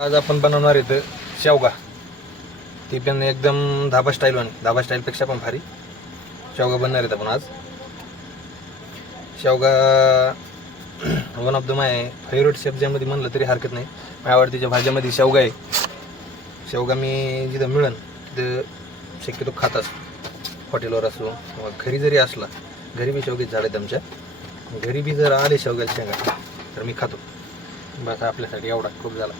आज आपण बनवणार इथं शेवगा. ती पण एकदम धाबा स्टाईलपेक्षा पण भारी शेवगा बनणार आहेत आपण आज. शेवगा one of the my favourite सब्ज्यामध्ये म्हणलं तरी हरकत नाही. माझ्या आवडतीच्या भाज्यामध्ये शेवगा आहे. शेवगा मी जिथं मिळेल तिथं शक्यतो खात असतो. हॉटेलवर असो किंवा घरी जरी असला, घरी बी शेवग्याचे झाड आहेत आमच्या. घरी बी जर आले शेवग्याच्या शेंगा तर मी खातो. बस आपल्यासाठी एवढा खूप झाला.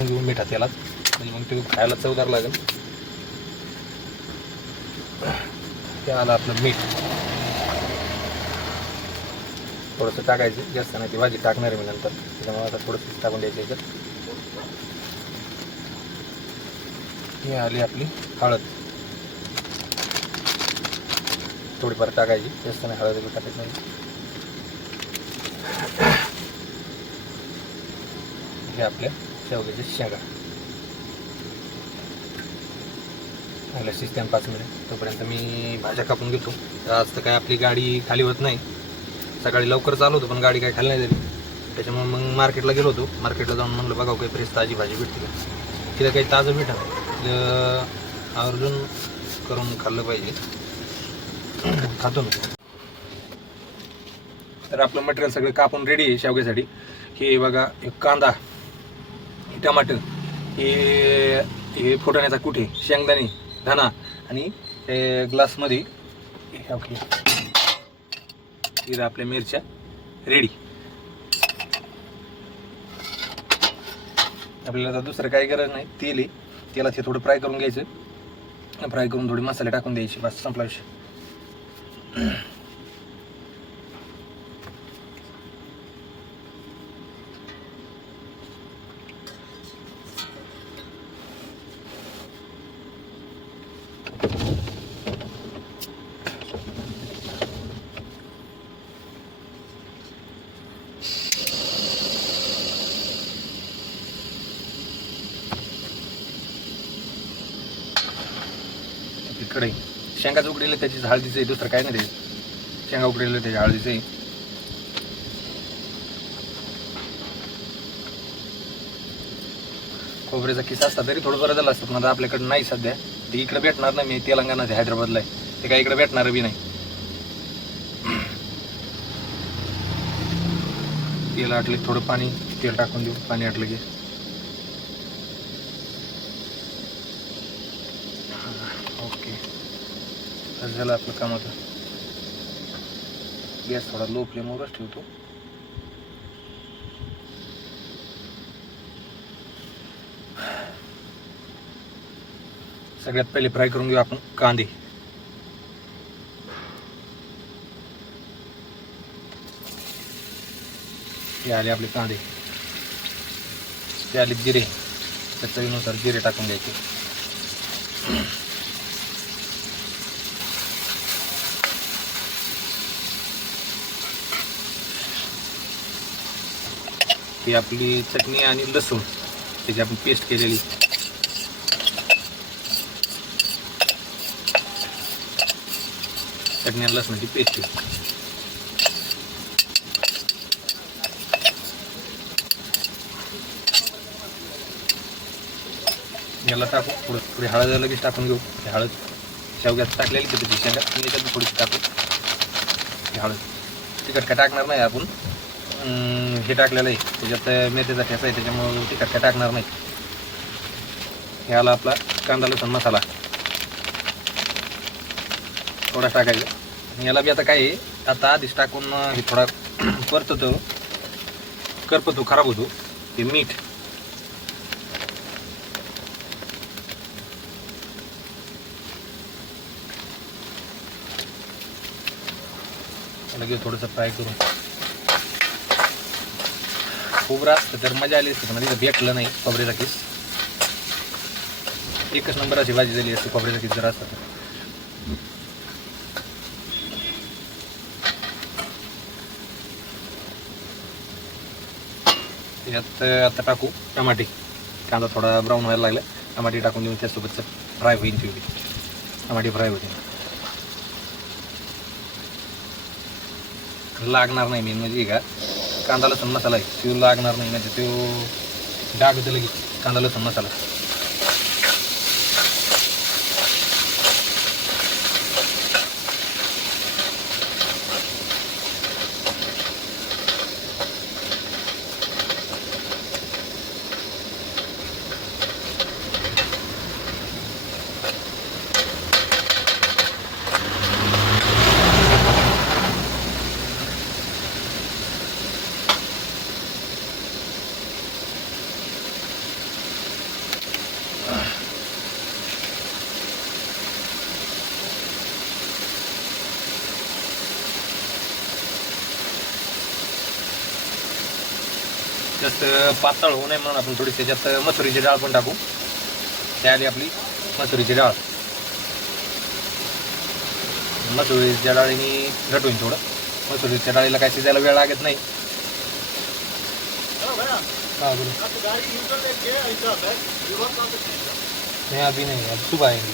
घेऊन मिठा तेलात म्हणजे मग ते खायला चवदार लागेल. ते आलं आपलं मीठ थोडंसं टाकायचं, जास्त नाही. ती भाजी टाकणार आहे मी नंतर, त्याच्यामुळे आता थोडंसं टाकून द्यायचं याच्यात. ही आली आपली हळद, थोडीफार टाकायची, जास्त नाही. हळद बी टाकायची नाही. हे आपल्या शेवग्याच्या शेंगा चांगल्या शिजत्यान 5 मिनिट. तोपर्यंत मी भाज्या कापून घेतो. आज तर काय आपली गाडी खाली होत नाही. सकाळी लवकर चालू होतो पण गाडी काय खाली नाही झाली. त्याच्यामुळे मग मार्केटला गेलो होतो. मार्केटला जाऊन म्हणलं बघावं काही फ्रेश ताजी भाजी भेटते का. तिथं काही ताजं भेटा आवर्जून करून खाल्लं पाहिजे. खातो मी. तर आपलं मटेरियल सगळं कापून रेडी आहे शेवग्यासाठी. हे बघा, एक कांदा, टमाटर, हे फुटाण्याचा कुठे, शेंगदाणे, धना आणि ग्लासमध्ये हे आपल्या मिरच्या रेडी. आपल्याला आता दुसरं काही गरज नाही. तेल आहे, तेलात हे थोडं फ्राय करून घ्यायचं. फ्राय करून थोडे मसाले टाकून द्यायचे, बस संपला विषय. कढई शेंगाचं उकडेलं त्याची हळदीचं आहे, दुसरं काय नाही. ते शेंगा उकडेलं त्याची हळदीचं आहे. खोबऱ्याचा किस्सा असता तरी थोडं बरं झालं असतं, पण आता आपल्याकडे नाही सध्या. ते इकडे भेटणार नाही. मी तेलंगणात हैदराबादला आहे, ते काय इकडे भेटणार बी नाही. तेल आटले, थोडं पाणी तेल टाकून देऊ. पाणी आटलं की ओके, झालं आपलं काम. होतं गॅस थोडा लो फ्लेमवरच ठेवतो. सगळ्यात पहिले फ्राय करून घेऊ आपण कांदे. हे आले आपले कांदे. ते आले जिरे, त्या चवीनुसार जिरे टाकून द्यायचे. ती आपली चटणी आणि लसूण त्याची आपण पेस्ट केलेली. चटणी आणि लसणाची पेस्ट याला टाकू. थोडी हळद लगेच टाकून घेऊ. हळद शेवग्यात टाकलेली त्याची शेंगा आणि याच्यात थोडीशी टाकू. हळद तिखट काय टाकणार नाही आपण. हे टाकलेलं आहे त्याच्यात मेथीचा ठेचा आहे, त्याच्यामुळे तिखट काय टाकणार नाही. ह्याला आपला कांदा लसूण मसाला थोडा टाकायचा. याला बी आता काय आहे, आता आधीच टाकून हे थोडा करपतो, खराब होतो. हे मीठ लगेच थोडंसं फ्राय करून. खोबरं असतं तर मजा आली असते, पण तिथं भेटलं नाही खोबऱ्याचा किस. एकच नंबर अशी भाजी झाली असते खोबऱ्याचा किस जर असतं तर. यात आता टाकू टमाटे. कांदा थोडा ब्राऊन व्हायला लागला, टमाटे टाकून देऊन त्यासोबत फ्राय होईल. तेवढी टमाटे फ्राय होते, लागणार नाही मेन म्हणजे का कांदा लसूण मसाला आहे, तो लागणार नाही, म्हणजे तो डाग होते लगेच कांदा लसूण मसाला. जास्त पातळ होऊ नये म्हणून आपण थोडी त्याच्यात मसुरीची डाळ पण टाकू. त्याआधी आपली मसुरीची डाळ, मसुरीच्या डाळीने घट होईल थोडं. मसुरीच्या डाळीला काय शिजायला वेळ लागत नाही. हाँ बोलो. नहीं अभी नहीं, अब सुबह आएंगे.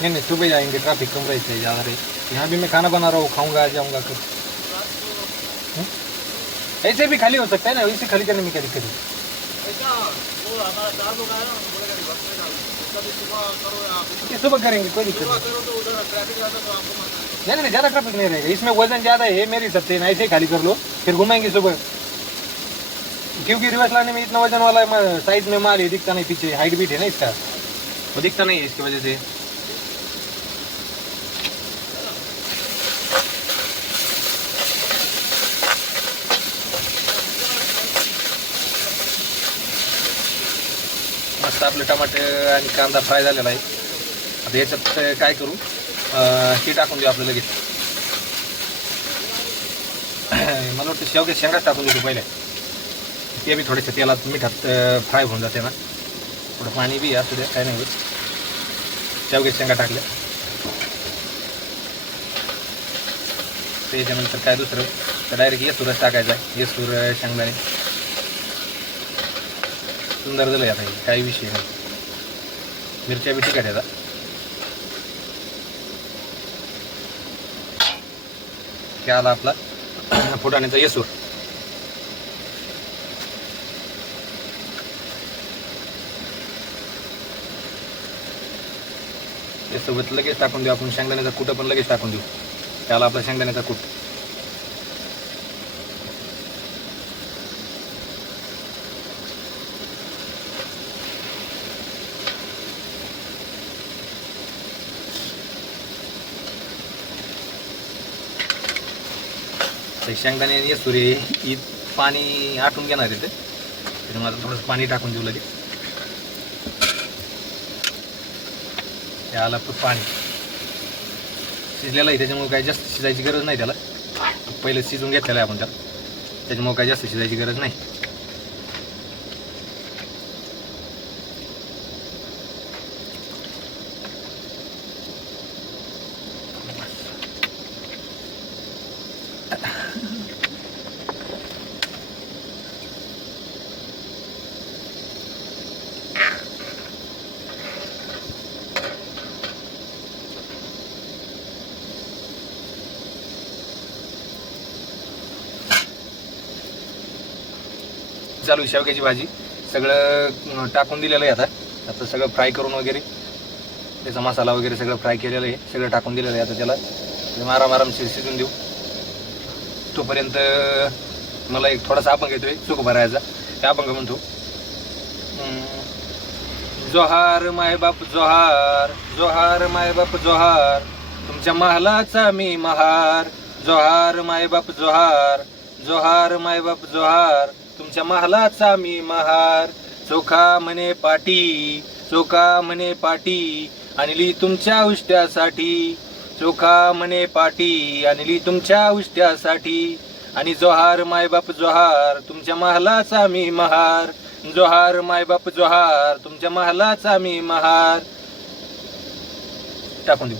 नहीं सुबह जाएंगे, ट्रैफिक कम रहती है ज़्यादा रही. यहाँ भी मैं खाना बना रहा हूँ, खाऊंगा आ जाऊँगा फिर. ऐसे भी खाली हो सकता है ना, इसे खाली करने में क्या दिक्कत है. सुबह करेंगे, कोई दिक्कत नहीं. नहीं ज़्यादा ट्रैफिक नहीं रहेगा, इसमें वजन ज़्यादा है मेरे हिसाब से. ऐसे ही खाली कर लो, फिर घुमाएंगे सुबह. क्योंकि रिवर्स लाने में इतना वजन वाला साइज में माल है, दिखता नहीं पीछे, हाइट बीट है ना इसका, वो दिखता नहीं है इसकी वजह से. मस्त आपले टमाटे आणि कांदा फ्राय झालेला आहे. आता याच्यात काय करू, हे टाकून देऊ आपलं लगेच. मला वाटतं शेवग्या शेंगाच टाकून देतो पहिले, ते बी थोडेसे तेलात मिठात फ्राय होऊन जाते ना. थोडं पाणी बी असू द्या, काय नाही होत. शेवग्या शेंगा टाकल्या त्याच्यानंतर काय दुसरं तर डायरेक्ट येसूरच टाकायचा आहे. येसूर शेंगदाणे सुंदर झालं आता, काही विषय नाही. मिरच्या बी तिखट आहेत. क्या आला आपला फुटाण्याचा येसूर. यासोबत लगेच टाकून देऊ आपण शेंगदाण्याचा कूट, पण लगेच टाकून देऊ. त्याला आपला शेंगदाण्याचा कूट. शेंगदाणे येसूर ही पाणी आटून घेणार आहे, त्याच्यामुळे आता थोडंसं पाणी टाकून देऊ लगेच. त्याला पाणी शिजलेलं आहे, त्याच्यामुळे काही जास्त शिजायची गरज नाही. त्याला पहिले शिजून घेतलेलं आहे आपण त्याच्यामुळे काही जास्त शिजायची गरज नाही. चालू शेवग्याची भाजी सगळं टाकून दिलेलं आहे. आता सगळं फ्राय करून वगैरे त्याचा मसाला वगैरे सगळं फ्राय केलेलं आहे, सगळं टाकून दिलेलं आहे. आता त्याला आराम शिजून देऊ. तोपर्यंत मला एक थोडासा अभंग येतोय सुख भरायचा. त्या अभंग म्हणतो, जोहार मायबाप जोहार, जोहार मायबाप जोहार, तुमच्या महालाचा मी महार. जोहार मायबाप जोहार, जोहार मायबाप जोहार, तुमच्या महालाचा मी महार. चोखा म्हणे पाटी, चोखा म्हणे पाटी, आणली तुमच्या उष्ट्यासाठी. चोखा म्हणे पाटी, आणली तुमच्या उष्ट्यासाठी. आणि जोहार मायबाप जोहार, तुमच्या महालाचा मी महार. जोहार मायबाप जोहार, तुमच्या महालाचा मी महार. टाकून देऊ.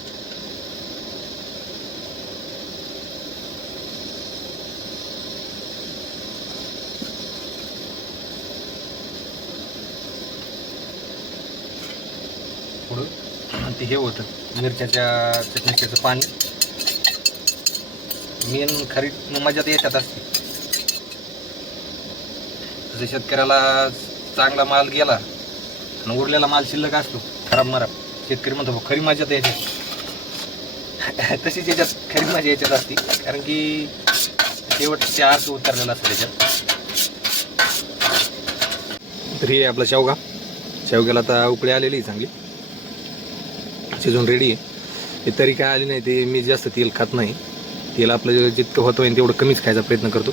थोडं ते हे होतं मिरच्याच्या चटणीचं पाणी मेन खरी मजा तर याच्यात असते. जसं शेतकऱ्याला चांगला माल गेला आणि उरलेला माल शिल्लक असतो खराब मराब, शेतकरी म्हणतो खरी मजा तर याच्यात. तशीच याच्यात खरी मजा याच्यात असते, कारण की शेवटचे अर्थ उतरलेला असतो त्याच्यात. तर हे आपला शेवग्याला आता उकळी आलेली आहे चांगली, शिजून रेडी आहे. हे तरी काय आली नाही, ते मी जास्त तेल खात नाही. तेल आपलं जितकं होतं तेवढं कमीच खायचा प्रयत्न करतो.